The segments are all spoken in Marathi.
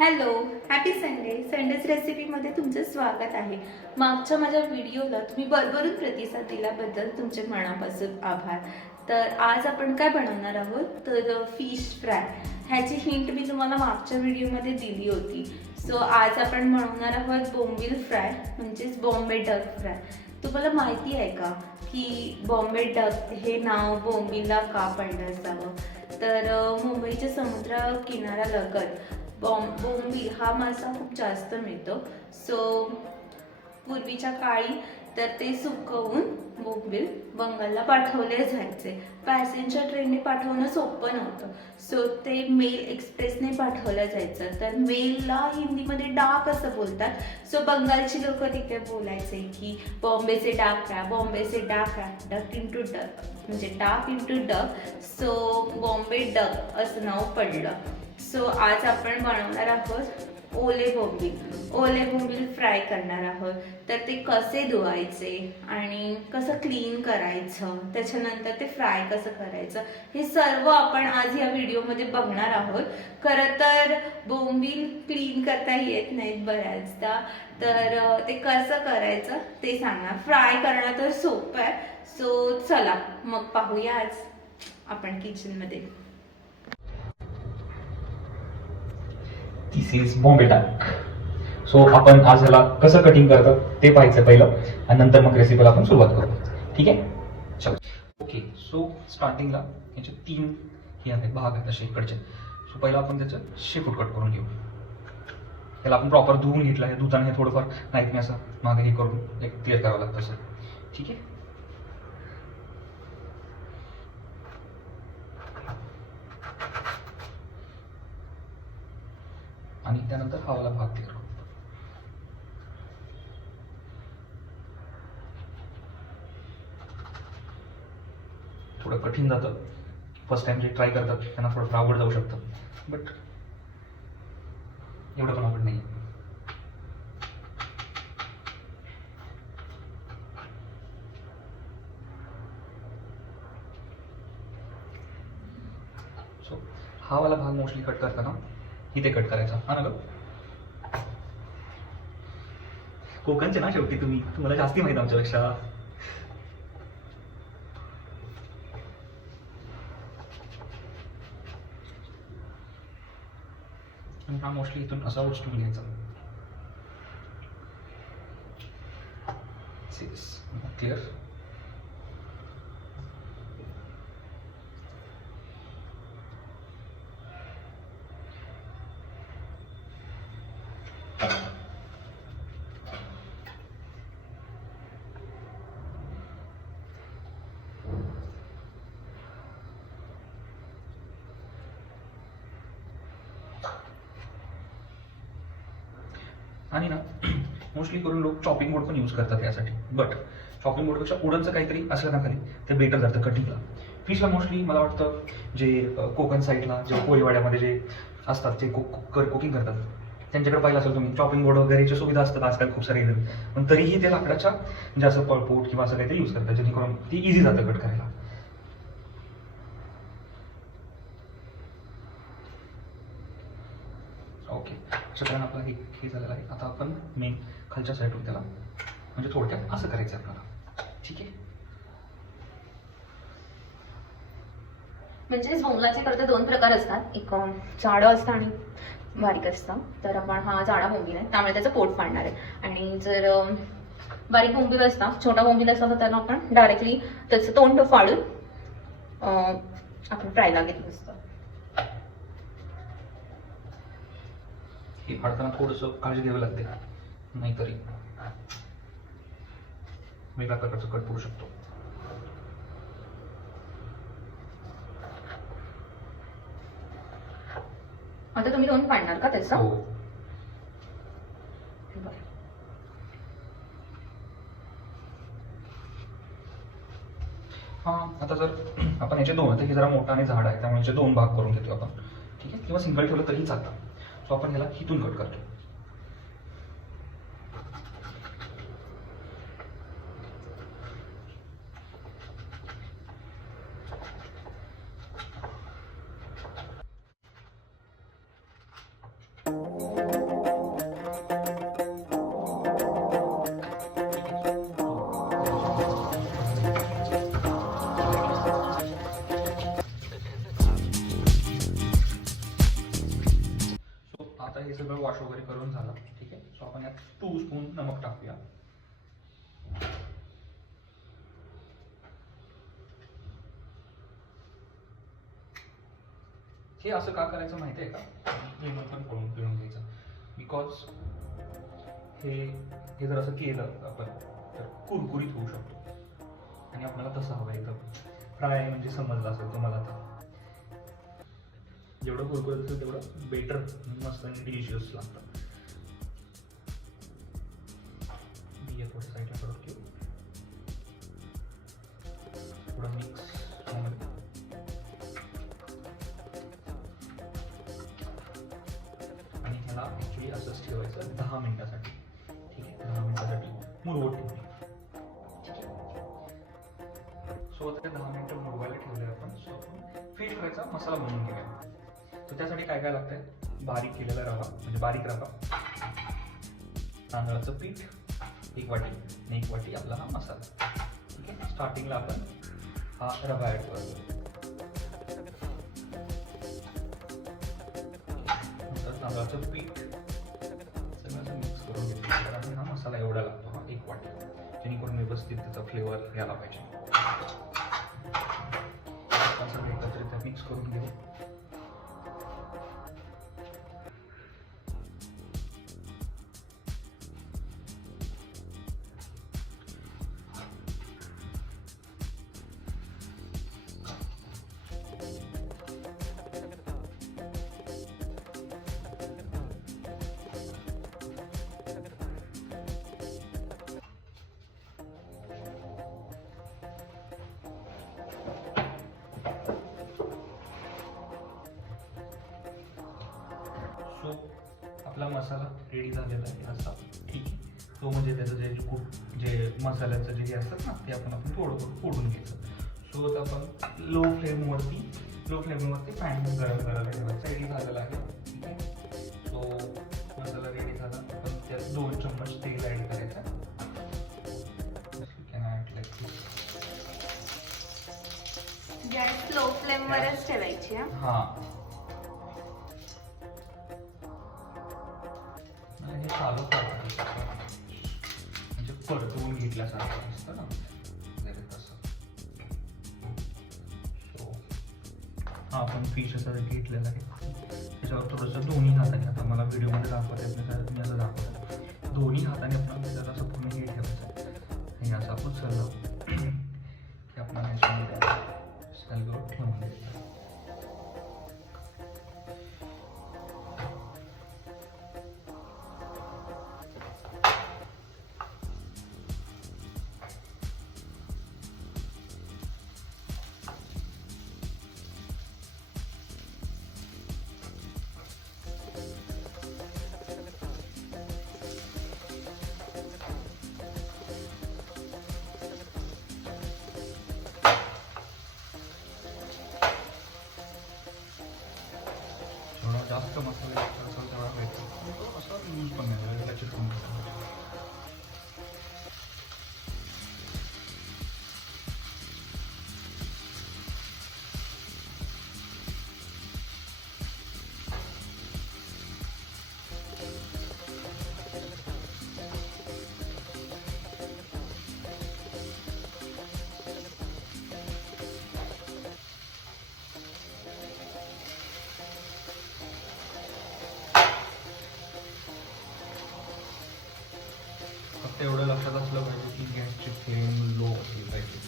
Hello, happy Sunday. संडेज रेसिपीमध्ये तुमचं स्वागत आहे. मागच्या माझ्या व्हिडिओला तुम्ही भरभरून प्रतिसाद दिल्याबद्दल तुमचे मनापासून आभार. तर आज आपण काय बनवणार आहोत, तर फिश फ्राय. ह्याची हिंट मी तुम्हाला मागच्या व्हिडिओमध्ये दिली होती. सो आज आपण बनवणार आहोत बोंबील फ्राय, म्हणजेच बॉम्बे डक फ्राय. तुम्हाला माहिती आहे का की बॉम्बे डक हे नाव बोंबीलला का पडलं असावं? तर मुंबईच्या समुद्र किनाऱ्यालगत बोंबील हा मासा खूप जास्त मिळतो. सो पूर्वीच्या काळी तर ते सुकवून बोंबील बंगालला पाठवले जायचे. पॅसेंजर ट्रेनने पाठवणं सोपं नव्हतं. सो ते मेल एक्सप्रेसने पाठवलं जायचं. तर मेलला हिंदीमध्ये डाक असं बोलतात. सो बंगालची लोक तिथे बोलायचे की बॉम्बेचे डाक फ्राय, बॉम्बेचे डाक फ्राय, डक इंटू डक, म्हणजे डाक into duck. So Bombay duck असं नाव पडलं. सो आज आपण बनवणार आहोत ओले बोंबील फ्राय करणार आहोत. तर ते कसे धुवायचे आणि कसं क्लीन करायचं, त्याच्यानंतर ते फ्राय कसं करायचं, हे सर्व आपण आज या व्हिडिओमध्ये बघणार आहोत. खरं तर बोंबील क्लीन करता येत नाहीत बऱ्याचदा, तर ते कसं करायचं ते सांगा. फ्राय करणं तर सोपं आहे. सो चला मग पाहूया आज आपण किचनमध्ये. दिस इज बॉम्बे डक. सो आपण आज ह्याला कसं कटिंग करतात ते पाहायचं पहिलं, आणि नंतर मग रेसिपीला आपण सुरुवात करू. ठीक आहे, चलो. ओके, सो स्टार्टिंगला याचे 3 हे आहेत भाग आहेत असे इकडचे. सो पहिला आपण त्याचं शेपूट कट करून घेऊ. त्याला आपण प्रॉपर धुवून घेतलं आहे. धुताना हे थोडंफार नाही मी असं मागे हे करून एक क्लिअर करावं लागतं असं. ठीक आहे. आणि त्यानंतर हा वाला भाग क्लिअर करू. थोडं कठीण जातं. फर्स्ट टाइम जे ट्राय करतात त्यांना थोडं अवघड जाऊ शकतं, बट एवढं पण अवघड नाही. सो हा वाला भाग मोस्टली कट करताना इथे कट करायचा. हा ना ग, कोकणचे ना शेवटी तुम्हाला जास्ती माहित आमच्यापेक्षा. आणि हा मोस्टली इथून असा उचलून घ्यायचा. क्लिअर. आणि ना मोस्टली करून लोक चॉपिंग बोर्ड पण यूज करतात यासाठी, बट चॉपिंग बोर्डपेक्षा उडनचं काहीतरी असलं ना खाली ते बेटर जातं कटिंगला. फिशला मोस्टली मला वाटतं जे कोकण साईडला जे कोळीवाड्यामध्ये जे असतात जे कुकिंग करतात त्यांच्याकडे पाहिलं असेल तुम्ही, चॉपिंग बोर्ड वगैरेच्या सुविधा असतात आजकाल खूप सारे इथं. पण तरीही ते लाकडाच्या म्हणजे असं पळपोट किंवा असं काहीतरी यूज करतात जेणेकरून ती इझी जातं कट करायला. ओके, सगळ्यांना आपला हे झालेलं आहे. आता आपण मेन खालच्या साईडून त्याला म्हणजे थोडक्यात असं करायचं आपल्याला. ठीक आहे. म्हणजे बोंबलाचे खरं तर 2 प्रकार असतात, एक जाडं असतं आणि बारीक असतं. तर आपण हा जाडा बोंबील आहे, त्यामुळे त्याचं पोट फाडणार आहे. आणि जर बारीक बोंबील असता, छोटा बोंबील असता, तर त्याला आपण डायरेक्टली त्याचं तोंड फाडून आपण फ्रायला घेतलं असतं. हे फाडताना थोडंसं काळजी घ्यावी लागते, नाहीतरी वेगळ्या प्रकारचं कट पडू शकतो. आता तुम्ही 2 फाडणार का त्याचं? हो. हा, आता जर आपण याचे 2, तर हे जरा मोठा आणि झाड आहे त्यामुळे याचे 2 भाग करून घेतो आपण. ठीक आहे, किंवा सिंगल ठेवलं तरी चालतं. सो आपण ह्याला हिथून कट करतो. आता हे सगळं वॉश वगैरे करून झालं. ठीक आहे. सो आपण यात 2 स्पून नमक टाकूया. हे असं का करायचं माहिती आहे का? लेमन पण पिळून घ्यायचं. बिकॉज हे जर असं केलं आपण तर कुरकुरीत होऊ शकतो आणि आपल्याला तसं हवं एकदम फ्राय, म्हणजे समजलं असेल तुम्हाला. आता जेवढं कुरकुरीत असेल तेवढं बेटर, मस्त आणि डिलिशियस लागतं. बिया थोडं साईडला करून घेऊ. थोडं मिक्स आणि ह्याला ॲक्च्युली असंच ठेवायचं 10 मिनिटासाठी. ठीक आहे. 10 मिनिटासाठी मुरवत ठेवूया. सो आता 10 मिनिटं मुरवायला ठेवले आपण. सो आपण फिश फ्रायचा मसाला बनवून घेऊया. तर त्यासाठी काय काय लागतंय? बारीक केलेला रवा, म्हणजे बारीक रवा, तांदळाचं पीठ 1 वाटी आणि 1 वाटी आपला हा मसाला. ठीक आहे. स्टार्टिंगला आपण हा रवा ॲड करतो. नंतर तांदळाचं पीठ सगळं मिक्स करून घेतो. तर आपण हा मसाला एवढा लागतो, हा 1 वाटी, जेणेकरून व्यवस्थित त्याचा फ्लेवर यायला पाहिजे. सगळं एकत्रित मिक्स करून घेऊ. सो आपला मसाला रेडी झालेला आहे असा. ठीक आहे. तो म्हणजे त्याचं जे मसाल्याचं जे असतात ना ते आपण थोडं फोडून घ्यायचं. सो आता आपण लो फ्लेमवरती पॅन गरम करायला ठेवायचं. रेडी झालेला आहे. ठीक आहे. सो मसाला रेडी झाला. आपण त्यात 2 चम्मच तेल ॲड करायचं. गॅस स्लो फ्लेमवरच ठेवायची. हां. हे चालू करतात म्हणजे परतवून घेतल्यासारखं असतं ना तसं. सो हा आपण फिश असं घेतलेला आहे. त्याच्यावर थोडंसं दोन्ही हाताने, आता मला व्हिडिओमध्ये दाखवता येत नाही, मी असं दाखवतो, दोन्ही हाताने आपण त्याला असं पूर्ण हे ठेवायचं आणि असं आपण उचललं की आपण ह्याच्यामध्ये सॅलवर ठेवून द्यायचं. जास्त मसाला असेल तेवढा वेळ असं यूज पण नाही त्याला चिटकून फक्त एवढं लक्षात असलं पाहिजे की गॅसची फ्लेम लो असली पाहिजे.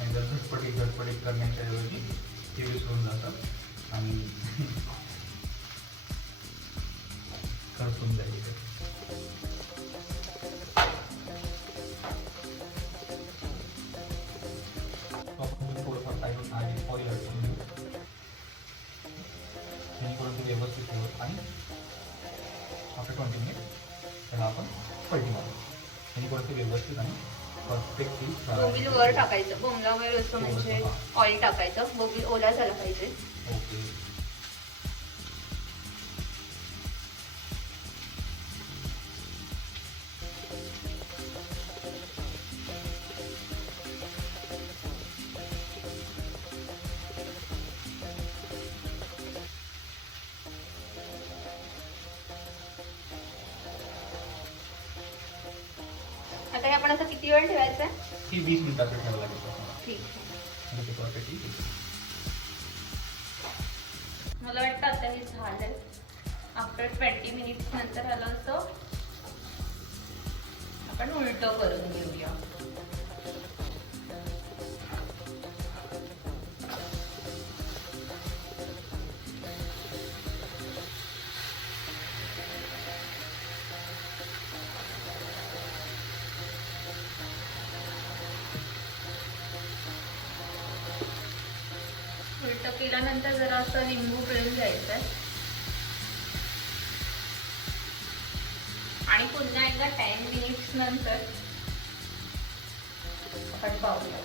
आणि जर झटपटीत करण्याच्या ऐवजी ते विसरून जातात आणि करपून जाईल. आपण थोडंफार टाईम आणि ऑइल अडकून घेऊ जेणेकरून ते व्यवस्थित होईल. आणि आफ्टर 20 मिनिट त्याला आपण पलटी मारू जेणेकरून ते व्यवस्थित आणि परफेक्टली. बोंबील वर टाकायचं, बोंबलावर असं म्हणजे ऑइल टाकायचं, बोंबील ओला झाला पाहिजे. ओके. किती वेळ ठेवायचा? ही 20 मिनिटाचं ठेवावं लागेल तुम्हाला. ठीक आहे. म्हणजे ते perfectly होईल. मला वाटतं आता हे झालंय. आफ्टर 20 मिनिट्स नंतर आलं असं आपण उलटं करून घेऊया. उलटं केल्यानंतर जरा असं लिंबू पिळून घ्यायचंय आणि पुन्हा एकदा 10 मिनिट्स नंतर आपण पाहूया.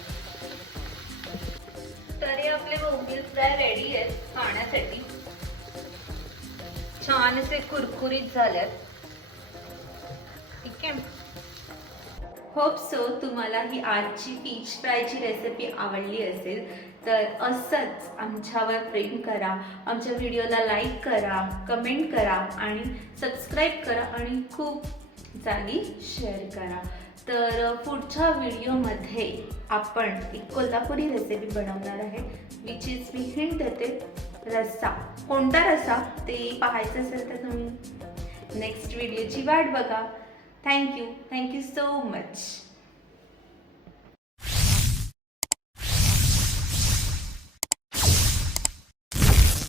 तर हे आपले बोंबील फ्राय रेडी आहेत खाण्यासाठी. छान असे कुरकुरीत झालेत. ठीक आहे. होप सो तुम्हाला ही आजची फिश फ्रायची रेसिपी आवडली असेल. तर असंच आमच्यावर प्रेम करा, आमच्या व्हिडिओला लाईक करा, कमेंट करा आणि सबस्क्राईब करा आणि खूप जागी शेअर करा. तर पुढच्या व्हिडिओमध्ये आपण एक कोल्हापुरी रेसिपी बनवणार आहे, विच इज मी हिंट देते, रस्सा. कोणता रस्सा ते पाहायचं असेल तर तुम्ही नेक्स्ट व्हिडिओची वाट बघा. Thank you so much.